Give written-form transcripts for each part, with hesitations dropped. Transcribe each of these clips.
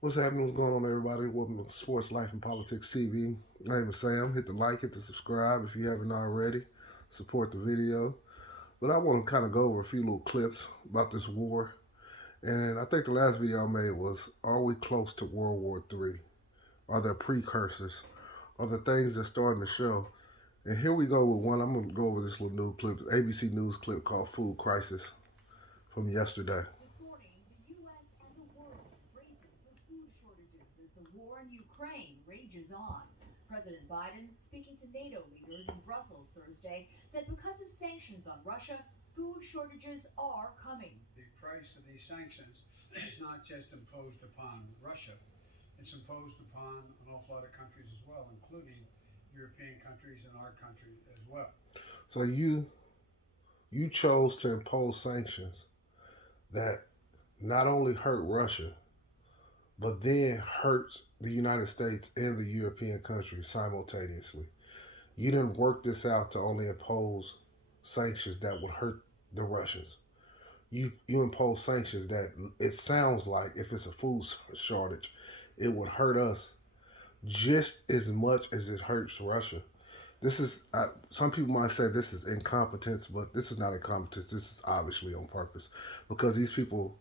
What's happening? What's going on, everybody? Welcome to Sports Life and Politics TV. My name is Sam. Hit the like, hit the subscribe if you haven't already. Support the video. But I want to kind of go over a few little clips about this war. And I think the last video I made was, are we close to World War III? Are there precursors? Are there things that's starting to show? And here we go with one. I'm going to go over this little new clip, ABC News clip called Food Crisis from yesterday. This morning, the U.S. and the world racing for food shortages as the war in Ukraine rages on. President Biden, speaking to NATO leaders in Brussels Thursday, said because of sanctions on Russia, food shortages are coming. The price of these sanctions is not just imposed upon Russia, it's imposed upon an awful lot of countries as well, including European countries and our country as well. So you chose to impose sanctions that not only hurt Russia, but then hurts the United States and the European countries simultaneously. You didn't work this out to only impose sanctions that would hurt the Russians. You impose sanctions that it sounds like if it's a food shortage, it would hurt us just as much as it hurts Russia. This is some people might say this is incompetence, but this is not incompetence. This is obviously on purpose because these people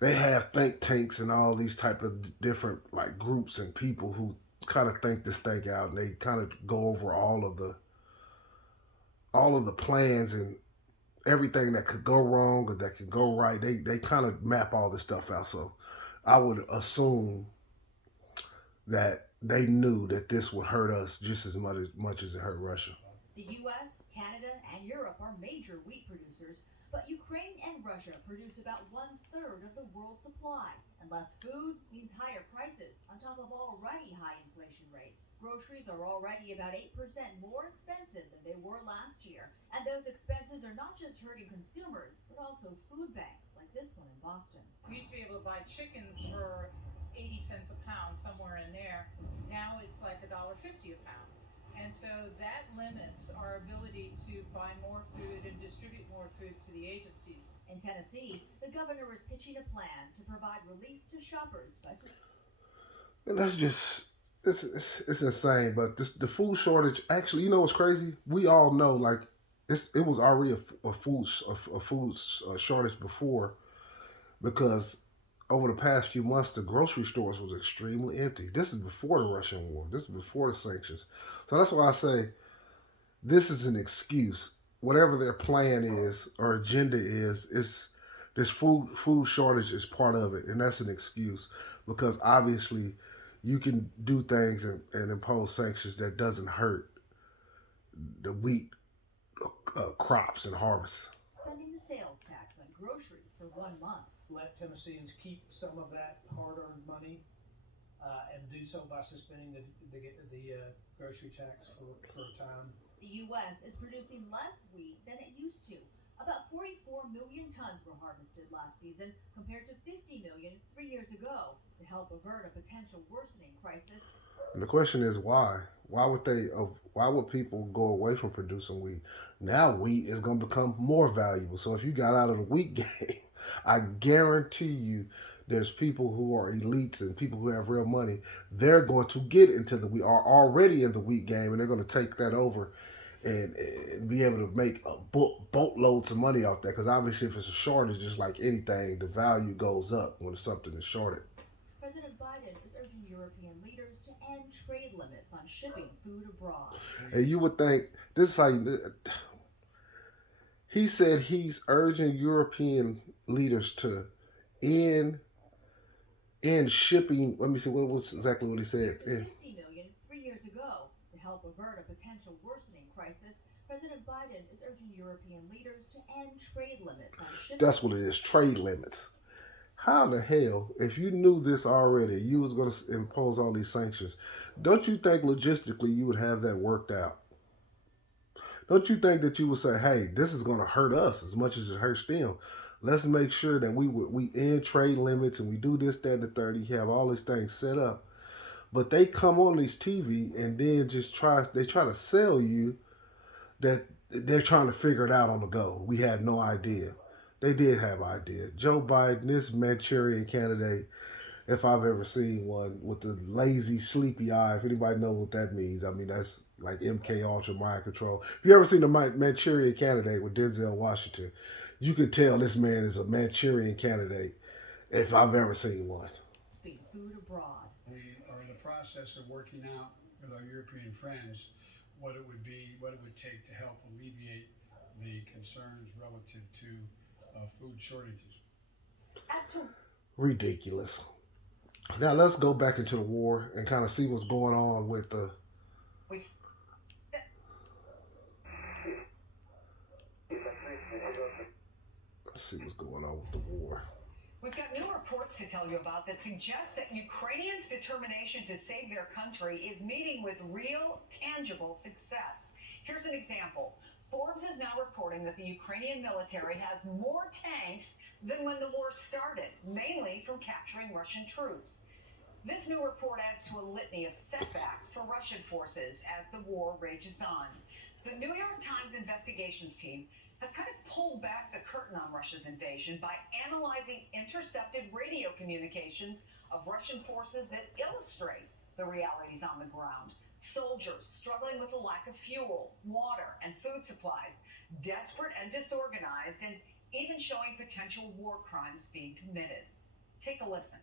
they have think tanks and all these type of different like groups and people who kind of think this thing out and they kind of go over all of the plans and everything that could go wrong or that could go right. They kind of map all this stuff out. So I would assume that they knew that this would hurt us just as much as it hurt Russia. The U.S., Canada, and Europe are major wheat producers, but Ukraine and Russia produce about 1/3 of the world's supply. And less food means higher prices on top of already high inflation rates. Groceries are already about 8% more expensive than they were last year. And those expenses are not just hurting consumers, but also food banks like this one in Boston. We used to be able to buy chickens for 80 cents a pound, somewhere in there. Now it's like $1.50 a pound. And so that limits our ability to buy more food and distribute more food to the agencies. In Tennessee, the governor is pitching a plan to provide relief to shoppers by. And that's just it's insane. But the food shortage actually, you know what's crazy? We all know like it was already a food shortage before because over the past few months the grocery stores was extremely empty. This is before the Russian war. This is before the sanctions. So that's why I say this is an excuse. Whatever their plan is or agenda is this food shortage is part of it, and that's an excuse because obviously you can do things and impose sanctions that doesn't hurt the wheat crops and harvests. Spending the sales tax on groceries for 1 month. Let Tennesseans keep some of that hard-earned money and do so by suspending the grocery tax for a time. The U.S. is producing less wheat than it used to. About 44 million tons were harvested last season compared to 50 million 3 years ago to help avert a potential worsening crisis. And the question is why? Why would they? Why would people go away from producing wheat? Now wheat is going to become more valuable. So if you got out of the wheat game, I guarantee you, there's people who are elites and people who have real money. They're going to get into the wheat, are already in the wheat game, and they're going to take that over and be able to make boatloads of money off that. Because obviously, if it's a shortage, just like anything, the value goes up when something is shorted. President Biden is urging European leaders to end trade limits on shipping food abroad. And you would think this is how he said he's urging European leaders to end shipping. Let me see what was exactly what he said. 50 million 3 years ago to help avert a potential worsening crisis. President Biden is urging European leaders to end trade limits on shipping. That's what it is, trade limits. How the hell, if you knew this already, you was going to impose all these sanctions, don't you think logistically you would have that worked out? Don't you think that you would say, hey, this is going to hurt us as much as it hurts them? Let's make sure that we end trade limits and we do this, that, and the third. You have all these things set up. But they come on these TV and then they try to sell you that they're trying to figure it out on the go. We had no idea. They did have idea. Joe Biden, this Manchurian candidate, if I've ever seen one, with the lazy, sleepy eye. If anybody knows what that means, I mean, that's like MK Ultra mind control. If you ever seen the Manchurian Candidate with Denzel Washington, you could tell this man is a Manchurian Candidate if I've ever seen one. Feed food abroad. We are in the process of working out with our European friends what it would take to help alleviate the concerns relative to food shortages. As to Ridiculous. Now let's go back into the war and kind of see what's going on with the. Let's see what's going on with the war. We've got new reports to tell you about that suggest that Ukrainians' determination to save their country is meeting with real, tangible success. Here's an example. Forbes is now reporting that the Ukrainian military has more tanks than when the war started, mainly from capturing Russian troops. This new report adds to a litany of setbacks for Russian forces as the war rages on. The New York Times investigations team has kind of pulled back the curtain on Russia's invasion by analyzing intercepted radio communications of Russian forces that illustrate the realities on the ground. Soldiers struggling with a lack of fuel, water, and food supplies, desperate and disorganized, and even showing potential war crimes being committed. Take a listen.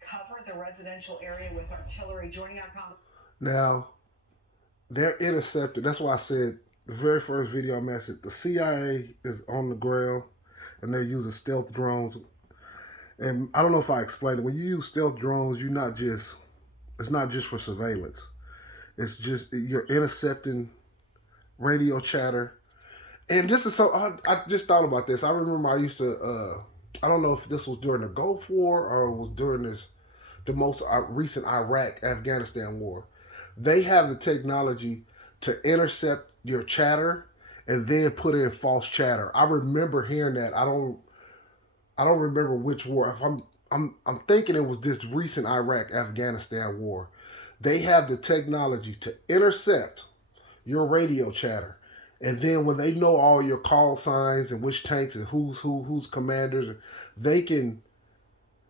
Cover the residential area with artillery. Joining our conversation. Now, they're intercepted. That's why I said the very first video I mentioned, the CIA is on the ground and they're using stealth drones. And I don't know if I explained it. When you use stealth drones, it's not just for surveillance. It's just you're intercepting radio chatter. And this is so, I just thought about this. I remember I used to, I don't know if this was during the Gulf War or it was during the most recent Iraq-Afghanistan war. They have the technology to intercept your chatter and then put in false chatter. I remember hearing that. I don't remember which war. If I'm thinking it was this recent Iraq-Afghanistan war. They have the technology to intercept your radio chatter. And then when they know all your call signs and which tanks and who's commanders, they can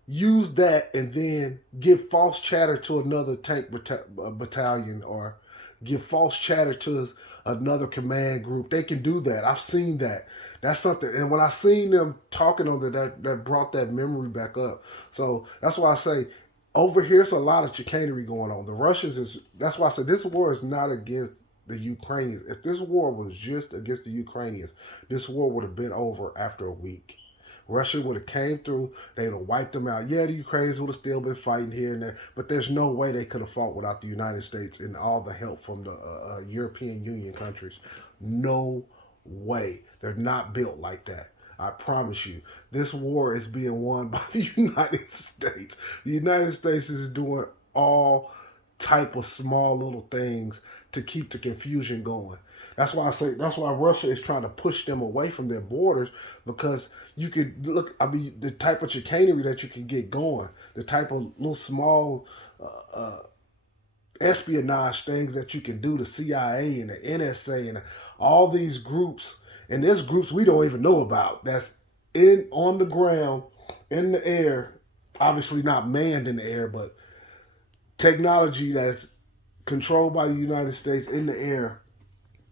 use that and then give false chatter to another tank battalion or give false chatter to another command group. They can do that. I've seen that. That's something. And when I seen them talking on that brought that memory back up. So that's why I say over here's a lot of chicanery going on. The Russians that's why I said this war is not against the Ukrainians. If this war was just against the Ukrainians, this war would have been over after a week. Russia would have came through, they would have wiped them out. Yeah, the Ukrainians would have still been fighting here and there, but there's no way they could have fought without the United States and all the help from the European Union countries. No way. They're not built like that. I promise you. This war is being won by the United States. The United States is doing all type of small little things to keep the confusion going. That's why Russia is trying to push them away from their borders, because you could look, I mean, the type of chicanery that you can get going, the type of little small espionage things that you can do, the CIA and the NSA and all these groups, and there's groups we don't even know about that's on the ground, in the air, obviously not manned in the air, but technology that's controlled by the United States in the air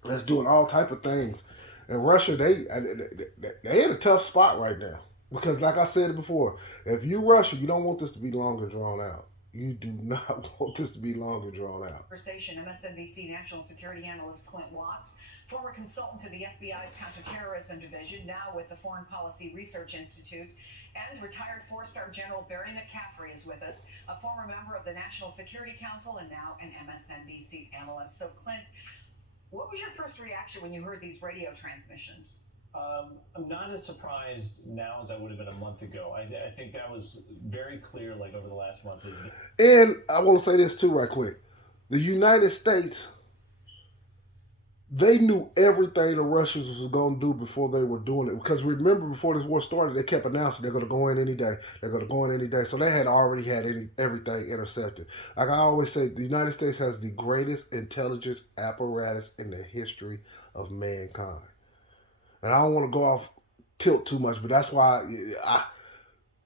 that's doing all type of things. And Russia, they in a tough spot right now. Because like I said before, if you Russia, you don't want this to be longer drawn out. You do not want this to be longer drawn out. Conversation, MSNBC national security analyst Clint Watts, former consultant to the FBI's counterterrorism division, now with the Foreign Policy Research Institute, and retired four-star General Barry McCaffrey is with us, a former member of the National Security Council and now an MSNBC analyst. So Clint, what was your first reaction when you heard these radio transmissions? I'm not as surprised now as I would have been a month ago. I think that was very clear, like over the last month. And I want to say this too, right quick. The United States They knew everything the Russians was going to do before they were doing it. Because remember, before this war started, they kept announcing they're going to go in any day. They're going to go in any day. So they had already had everything intercepted. Like I always say, the United States has the greatest intelligence apparatus in the history of mankind. And I don't want to go off tilt too much, but that's why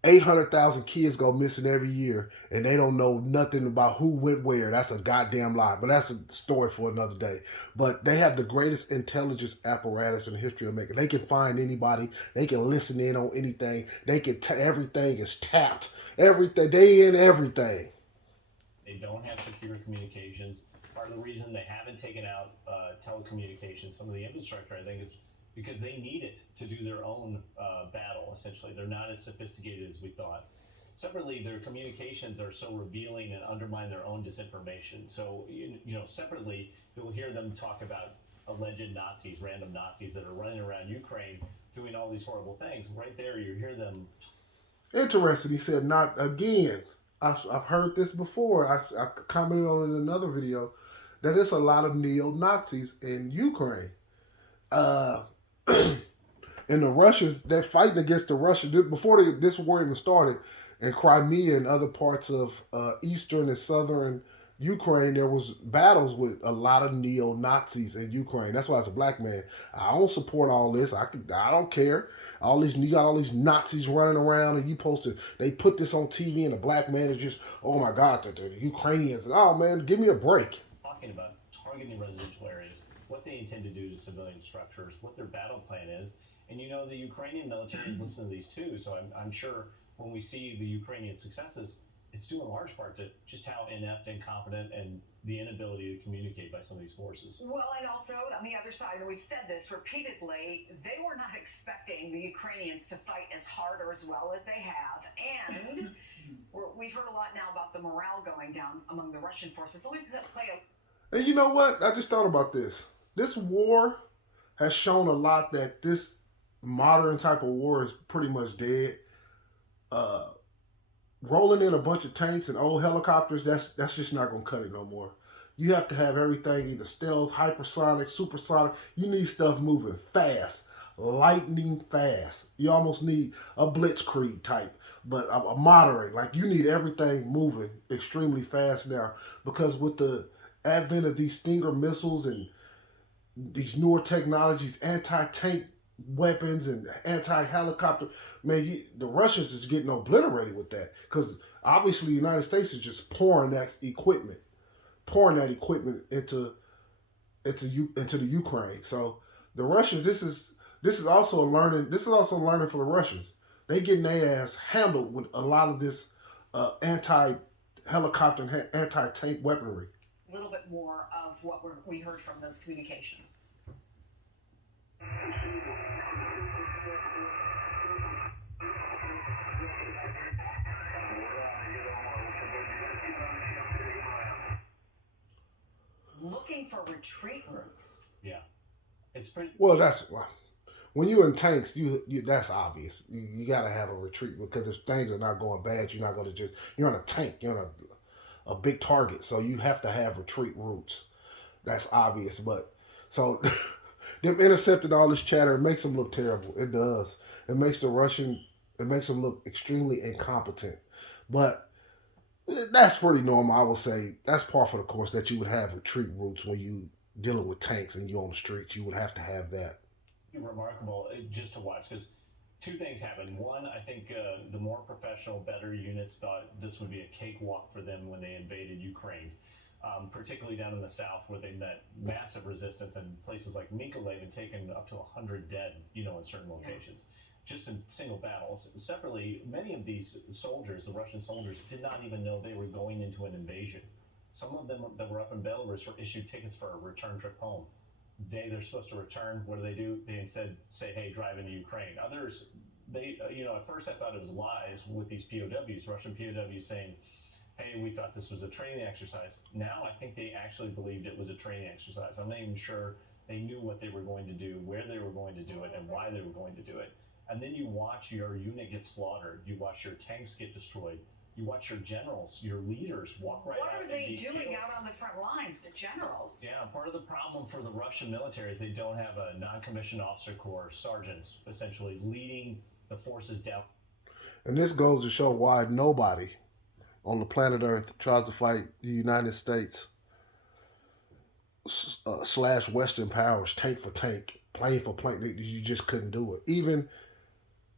800,000 kids go missing every year, and they don't know nothing about who went where. That's a goddamn lie, but that's a story for another day. But they have the greatest intelligence apparatus in the history of making. They can find anybody. They can listen in on anything. They can everything is tapped. Everything they in everything. They don't have secure communications. Part of the reason they haven't taken out telecommunications, some of the infrastructure, I think, is because they need it to do their own battle, essentially. They're not as sophisticated as we thought. Separately, their communications are so revealing and undermine their own disinformation. So, separately, you'll hear them talk about alleged Nazis, random Nazis that are running around Ukraine doing all these horrible things. Right there, you hear them. Interesting. He said, not again. I've heard this before. I commented on it in another video that there's a lot of neo-Nazis in Ukraine. And the Russians, they're fighting against the Russians. Before this war even started, in Crimea and other parts of eastern and southern Ukraine, there was battles with a lot of neo-Nazis in Ukraine. That's why as a black man, I don't support all this. I don't care. You got all these Nazis running around, and they put this on TV, and the black man is just, oh my God, the Ukrainians. Oh man, give me a break. Talking about targeting residential areas, what they intend to do to civilian structures, what their battle plan is. And the Ukrainian military is listening to these too. So I'm sure when we see the Ukrainian successes, it's due in large part to just how inept, incompetent, and the inability to communicate by some of these forces. Well, and also on the other side, and we've said this repeatedly, they were not expecting the Ukrainians to fight as hard or as well as they have. And we've heard a lot now about the morale going down among the Russian forces. Let me play a... And you know what? I just thought about this. This war has shown a lot that this modern type of war is pretty much dead. Rolling in a bunch of tanks and old helicopters, that's just not going to cut it no more. You have to have everything either stealth, hypersonic, supersonic. You need stuff moving fast, lightning fast. You almost need a blitzkrieg type, but a moderate. Like you need everything moving extremely fast now, because with the advent of these Stinger missiles and these newer technologies, anti-tank weapons and anti-helicopter, man, the Russians is getting obliterated with that, because obviously the United States is just pouring that equipment into the Ukraine. So the Russians, this is also a learning for the Russians. They getting their ass handled with a lot of this anti-helicopter and anti-tank weaponry. A little bit more of what we heard from those communications. Looking for retreat routes. Yeah, it's pretty. Well, that's when you're in tanks. You that's obvious. You got to have a retreat, because if things are not going bad, you're not going to you're on a tank. You're on a big target, so you have to have retreat routes. That's obvious. But so them intercepting all this chatter, it makes them look terrible. It does. It makes them look extremely incompetent. But that's pretty normal, I would say. That's par for the course that you would have retreat routes when you dealing with tanks and you're on the streets. You would have to have that. Remarkable just to watch, because two things happened. One, I think the more professional, better units thought this would be a cakewalk for them when they invaded Ukraine, particularly down in the south, where they met massive resistance, and places like Mykolaiv had taken up to 100 dead, in certain locations. Just in single battles. Separately, many of these soldiers, the Russian soldiers, did not even know they were going into an invasion. Some of them that were up in Belarus were issued tickets for a return trip home. The day they're supposed to return, what do? They instead say, hey, drive into Ukraine. Others, at first I thought it was lies with these POWs, Russian POWs saying, hey, we thought this was a training exercise. Now I think they actually believed it was a training exercise. I'm not even sure they knew what they were going to do, where they were going to do it, and why they were going to do it. And then you watch your unit get slaughtered. You watch your tanks get destroyed. You watch your generals, your leaders walk right What out are and they be doing killed. out on the front lines to generals? Yeah, part of the problem for the Russian military is they don't have a non-commissioned officer corps, sergeants, essentially leading the forces down. And this goes to show why nobody on the planet Earth tries to fight the United States slash Western powers tank for tank, plane for plane. You just couldn't do it. Even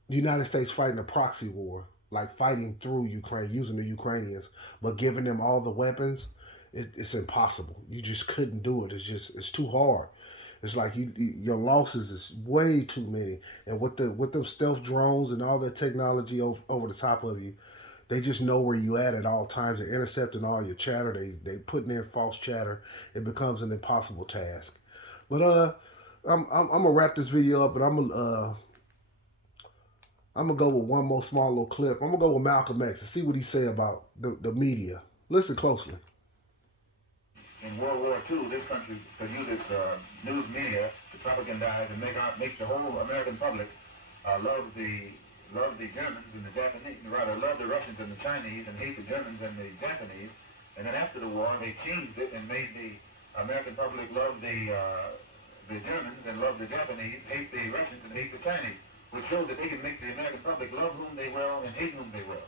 the United States fighting a proxy war, like fighting through Ukraine, using the Ukrainians, but giving them all the weapons, it's impossible. You just couldn't do it. It's too hard. It's like your losses is way too many. And with them stealth drones and all that technology over the top of you, they just know where you at all times. They're intercepting all your chatter. They putting in false chatter. It becomes an impossible task. But I'm gonna wrap this video up, but I'm gonna go with one more small little clip. I'm gonna go with Malcolm X and see what he say about the media. Listen closely. In World War II, this country could use its news media to propagandize and make the whole American public love the Germans and the Japanese, rather love the Russians and the Chinese and hate the Germans and the Japanese. And then after the war, they changed it and made the American public love the Germans and love the Japanese, hate the Russians and hate the Chinese, which shows that they can make the American public love whom they will and hate whom they will.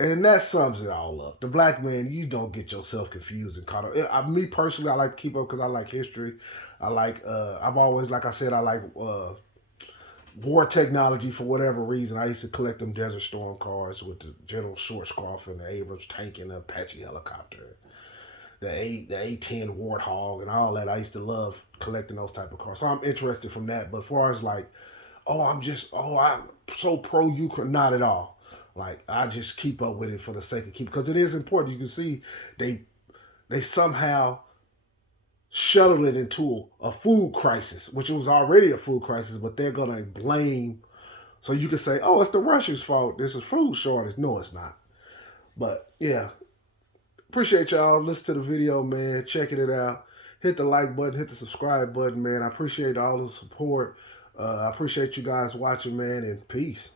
And that sums it all up. The black man, you don't get yourself confused and caught up. Me personally, I like to keep up because I like history. I like, I've always, like I said, I like war technology for whatever reason. I used to collect them Desert Storm cars with the General Schwarzkopf and the Abrams tank and the Apache helicopter. The A-10 Warthog and all that. I used to love collecting those type of cars. So I'm interested from that. But as far as like, I'm so pro-Ukraine, not at all. Like, I just keep up with it for the sake of because it is important. You can see they somehow shuttled it into a food crisis, which was already a food crisis, but they're going to blame. So you can say, it's the Russians' fault. There's a food shortage. No, it's not. But, yeah. Appreciate y'all. Listen to the video, man. Checking it out. Hit the like button. Hit the subscribe button, man. I appreciate all the support. I appreciate you guys watching, man. And peace.